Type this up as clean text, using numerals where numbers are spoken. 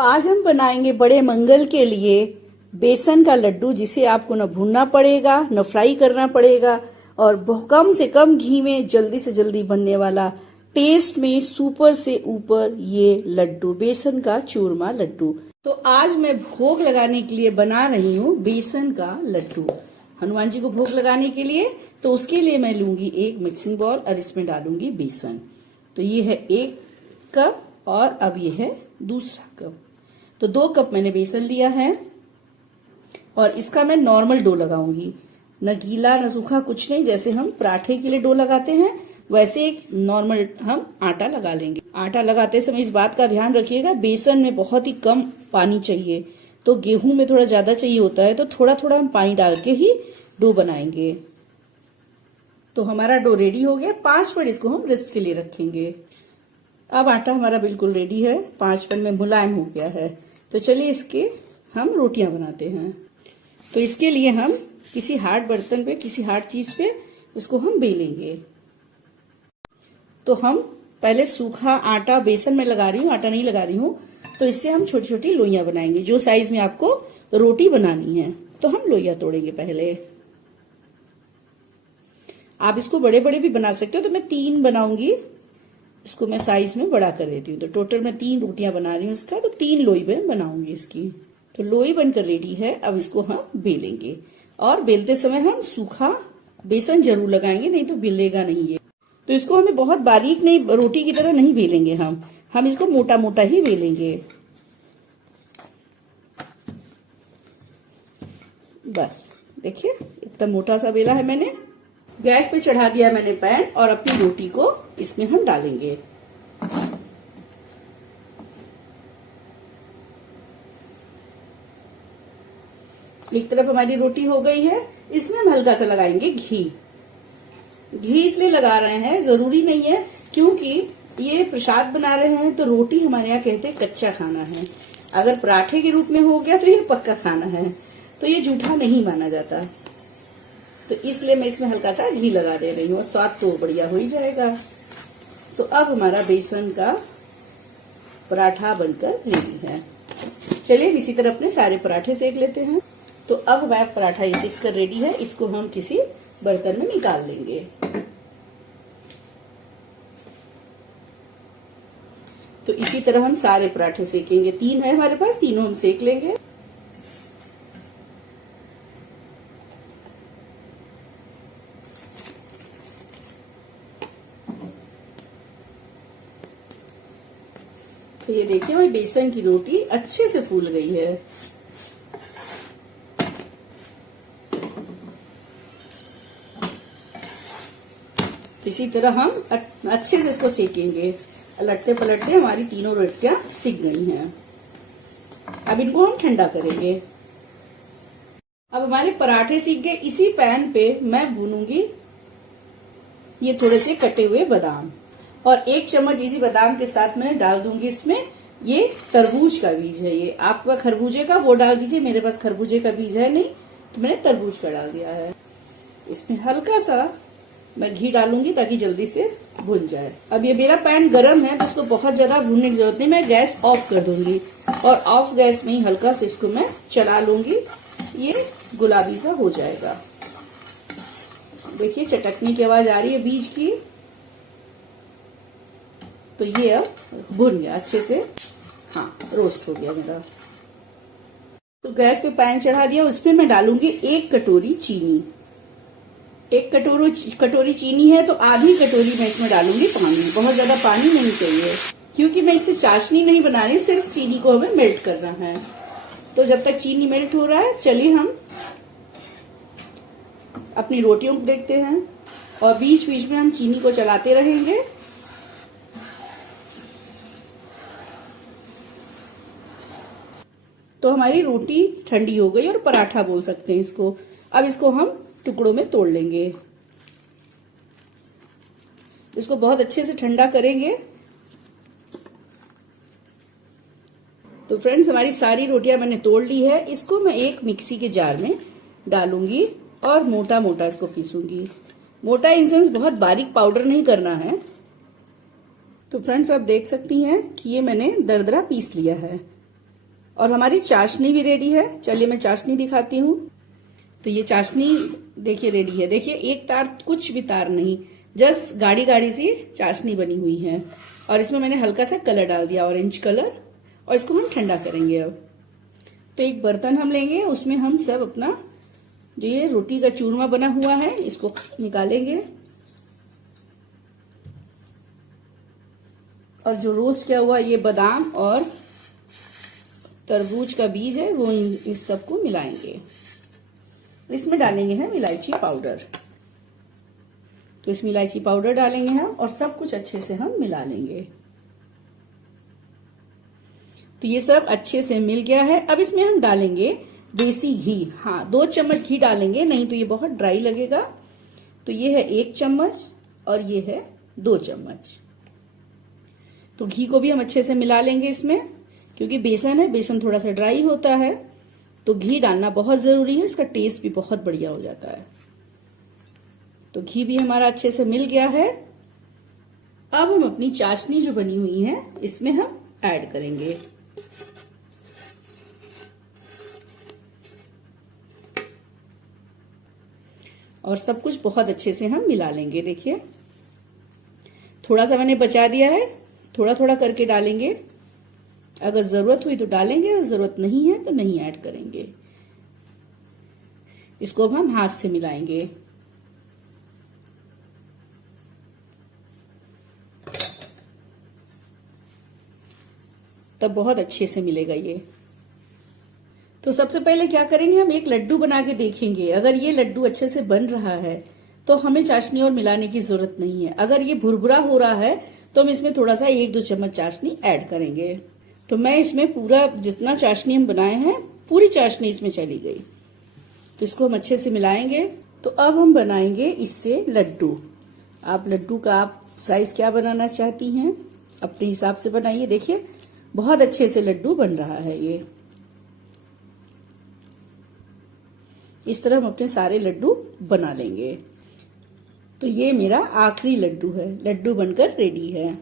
आज हम बनाएंगे बड़े मंगल के लिए बेसन का लड्डू, जिसे आपको न भूनना पड़ेगा न फ्राई करना पड़ेगा और कम से कम घी में जल्दी से जल्दी बनने वाला, टेस्ट में सुपर से ऊपर ये लड्डू, बेसन का चूरमा लड्डू। तो आज मैं भोग लगाने के लिए बना रही हूँ बेसन का लड्डू, हनुमान जी को भोग लगाने के लिए। तो उसके लिए मैं लूंगी एक मिक्सिंग बाउल और इसमें डालूंगी बेसन। तो ये है 1 कप और अब ये है दूसरा कप। तो 2 कप मैंने बेसन लिया है और इसका मैं नॉर्मल डो लगाऊंगी, न गीला न सूखा, कुछ नहीं। जैसे हम पराठे के लिए डो लगाते हैं वैसे एक नॉर्मल हम आटा लगा लेंगे। आटा लगाते समय इस बात का ध्यान रखिएगा, बेसन में बहुत ही कम पानी चाहिए, तो गेहूं में थोड़ा ज्यादा चाहिए होता है, तो थोड़ा थोड़ा हम पानी डाल के ही डो बनाएंगे। तो हमारा डो रेडी हो गया। 5 मिनट इसको हम रेस्ट के लिए रखेंगे। अब आटा हमारा बिल्कुल रेडी है, 5 मिनट में मुलायम हो गया है। तो चलिए इसके हम रोटियां बनाते हैं। तो इसके लिए हम किसी हार्ड बर्तन पे, किसी हार्ड चीज पे इसको हम बेलेंगे। तो हम पहले सूखा आटा बेसन में लगा रही हूँ, आटा नहीं लगा रही हूँ। तो इससे हम छोटी छोटी लोइयां बनाएंगे, जो साइज में आपको रोटी बनानी है। तो हम लोइयां तोड़ेंगे पहले। आप इसको बड़े बड़े भी बना सकते हो, तो मैं 3 बनाऊंगी। इसको मैं साइज में बड़ा कर देती हूँ। तो टोटल मैं 3 रोटियां बना रही हूँ इसका, तो 3 लोई में बनाऊंगी इसकी। तो लोई बनकर रेडी है। अब इसको हम बेलेंगे और बेलते समय हम सूखा बेसन जरूर लगाएंगे, नहीं तो बेलेगा नहीं है। तो इसको हमें बहुत बारीक नहीं, रोटी की तरह नहीं बेलेंगे हम इसको मोटा मोटा ही बेलेंगे। बस देखिए एकदम मोटा सा बेला है मैंने। गैस पे चढ़ा दिया मैंने पैन और अपनी रोटी को इसमें हम डालेंगे। एक तरफ हमारी रोटी हो गई है, इसमें हम हल्का सा लगाएंगे घी। घी इसलिए लगा रहे हैं, जरूरी नहीं है, क्योंकि ये प्रसाद बना रहे हैं तो रोटी हमारे यहाँ कहते हैं कच्चा खाना है। अगर पराठे के रूप में हो गया तो ये पक्का खाना है, तो ये जूठा नहीं माना जाता। तो इसलिए मैं इसमें हल्का सा घी लगा दे रही हूँ और स्वाद तो बढ़िया हो ही जाएगा। तो अब हमारा बेसन का पराठा बनकर रेडी है। चलिए इसी तरह अपने सारे पराठे सेक लेते हैं। तो अब हमारा पराठा ये सेक कर रेडी है, इसको हम किसी बर्तन में निकाल लेंगे। तो इसी तरह हम सारे पराठे सेकेंगे। 3 है हमारे पास, तीनों हम सेक लेंगे। तो ये देखिए हमारी बेसन की रोटी अच्छे से फूल गई है। इसी तरह हम अच्छे से इसको सेकेंगे। लटते पलटते हमारी तीनों रोटियां सिक गई हैं। अब इनको हम ठंडा करेंगे। अब हमारे पराठे सीख गए। इसी पैन पे मैं भूनूंगी ये थोड़े से कटे हुए बादाम, और 1 चम्मच इसी बादाम के साथ मैं डाल दूंगी इसमें ये तरबूज का बीज है। ये आपका खरबूजे का वो डाल दीजिए, मेरे पास खरबूजे का बीज है नहीं, तो मैंने तरबूज का डाल दिया है। इसमें हल्का सा मैं घी डालूंगी ताकि जल्दी से भुन जाए। अब ये मेरा पैन गरम है, तो इसको बहुत ज्यादा भूनने की जरूरत नहीं, मैं गैस ऑफ कर दूंगी और ऑफ गैस में ही हल्का से इसको मैं चला लूंगी। ये गुलाबी सा हो जाएगा। देखिए चटकने की आवाज आ रही है बीज की। तो ये अब भुन गया अच्छे से, हाँ रोस्ट हो गया मेरा। तो गैस पे पैन चढ़ा दिया, उसमें मैं डालूंगी 1 कटोरी चीनी। 1 कटोरी चीनी है तो आधी कटोरी मैं इसमें डालूंगी पानी। बहुत ज्यादा पानी नहीं चाहिए, क्योंकि मैं इससे चाशनी नहीं बना रही हूँ, सिर्फ चीनी को हमें मेल्ट करना है। तो जब तक चीनी मेल्ट हो रहा है, चलिए हम अपनी रोटियों को देखते हैं और बीच बीच में हम चीनी को चलाते रहेंगे। तो हमारी रोटी ठंडी हो गई और पराठा बोल सकते हैं इसको। अब इसको हम टुकड़ों में तोड़ लेंगे। इसको बहुत अच्छे से ठंडा करेंगे। तो फ्रेंड्स हमारी सारी रोटियां मैंने तोड़ ली है। इसको मैं एक मिक्सी के जार में डालूंगी और मोटा मोटा इसको पीसूंगी। मोटा इन सेंस बहुत बारीक पाउडर नहीं करना है। तो फ्रेंड्स आप देख सकती हैं कि ये मैंने दरदरा पीस लिया है। और हमारी चाशनी भी रेडी है। चलिए मैं चाशनी दिखाती हूँ। तो ये चाशनी देखिए रेडी है। देखिए एक तार, कुछ भी तार नहीं, जस्ट गाढ़ी गाढ़ी सी चाशनी बनी हुई है। और इसमें मैंने हल्का सा कलर डाल दिया, ऑरेंज कलर। और इसको हम ठंडा करेंगे अब। तो एक बर्तन हम लेंगे, उसमें हम सब अपना जो ये रोटी का चूरमा बना हुआ है इसको निकालेंगे। और जो रोस्ट किया हुआ ये बादाम और तरबूज का बीज है वो इस सबको मिलाएंगे। इसमें डालेंगे हम इलायची पाउडर। तो इसमें इलायची पाउडर डालेंगे हम और सब कुछ अच्छे से हम मिला लेंगे। तो ये सब अच्छे से मिल गया है। अब इसमें हम डालेंगे देसी घी। हाँ, 2 चम्मच घी डालेंगे, नहीं तो ये बहुत ड्राई लगेगा। तो ये है 1 चम्मच और ये है 2 चम्मच। तो घी को भी हम अच्छे से मिला लेंगे इसमें, क्योंकि बेसन है, बेसन थोड़ा सा ड्राई होता है। तो घी डालना बहुत जरूरी है, इसका टेस्ट भी बहुत बढ़िया हो जाता है। तो घी भी हमारा अच्छे से मिल गया है। अब हम अपनी चाशनी जो बनी हुई है इसमें हम ऐड करेंगे। और सब कुछ बहुत अच्छे से हम मिला लेंगे। देखिए थोड़ा सा मैंने बचा दिया है, थोड़ा थोड़ा करके डालेंगे। अगर जरूरत हुई तो डालेंगे, अगर जरूरत नहीं है तो नहीं ऐड करेंगे। इसको अब हम हाथ से मिलाएंगे। तब बहुत अच्छे से मिलेगा ये। तो सबसे पहले क्या करेंगे, हम एक लड्डू बना के देखेंगे। अगर ये लड्डू अच्छे से बन रहा है तो हमें चाशनी और मिलाने की जरूरत नहीं है। अगर ये भुरभुरा हो रहा है तो हम इसमें थोड़ा सा 1-2 चम्मच चाशनी ऐड करेंगे। तो मैं इसमें पूरा जितना चाशनी हम बनाए हैं पूरी चाशनी इसमें चली गई। तो इसको हम अच्छे से मिलाएंगे। तो अब हम बनाएंगे इससे लड्डू। आप लड्डू का आप साइज क्या बनाना चाहती हैं अपने हिसाब से बनाइए। देखिए बहुत अच्छे से लड्डू बन रहा है ये। इस तरह हम अपने सारे लड्डू बना लेंगे। तो ये मेरा आखिरी लड्डू है, लड्डू बनकर रेडी है।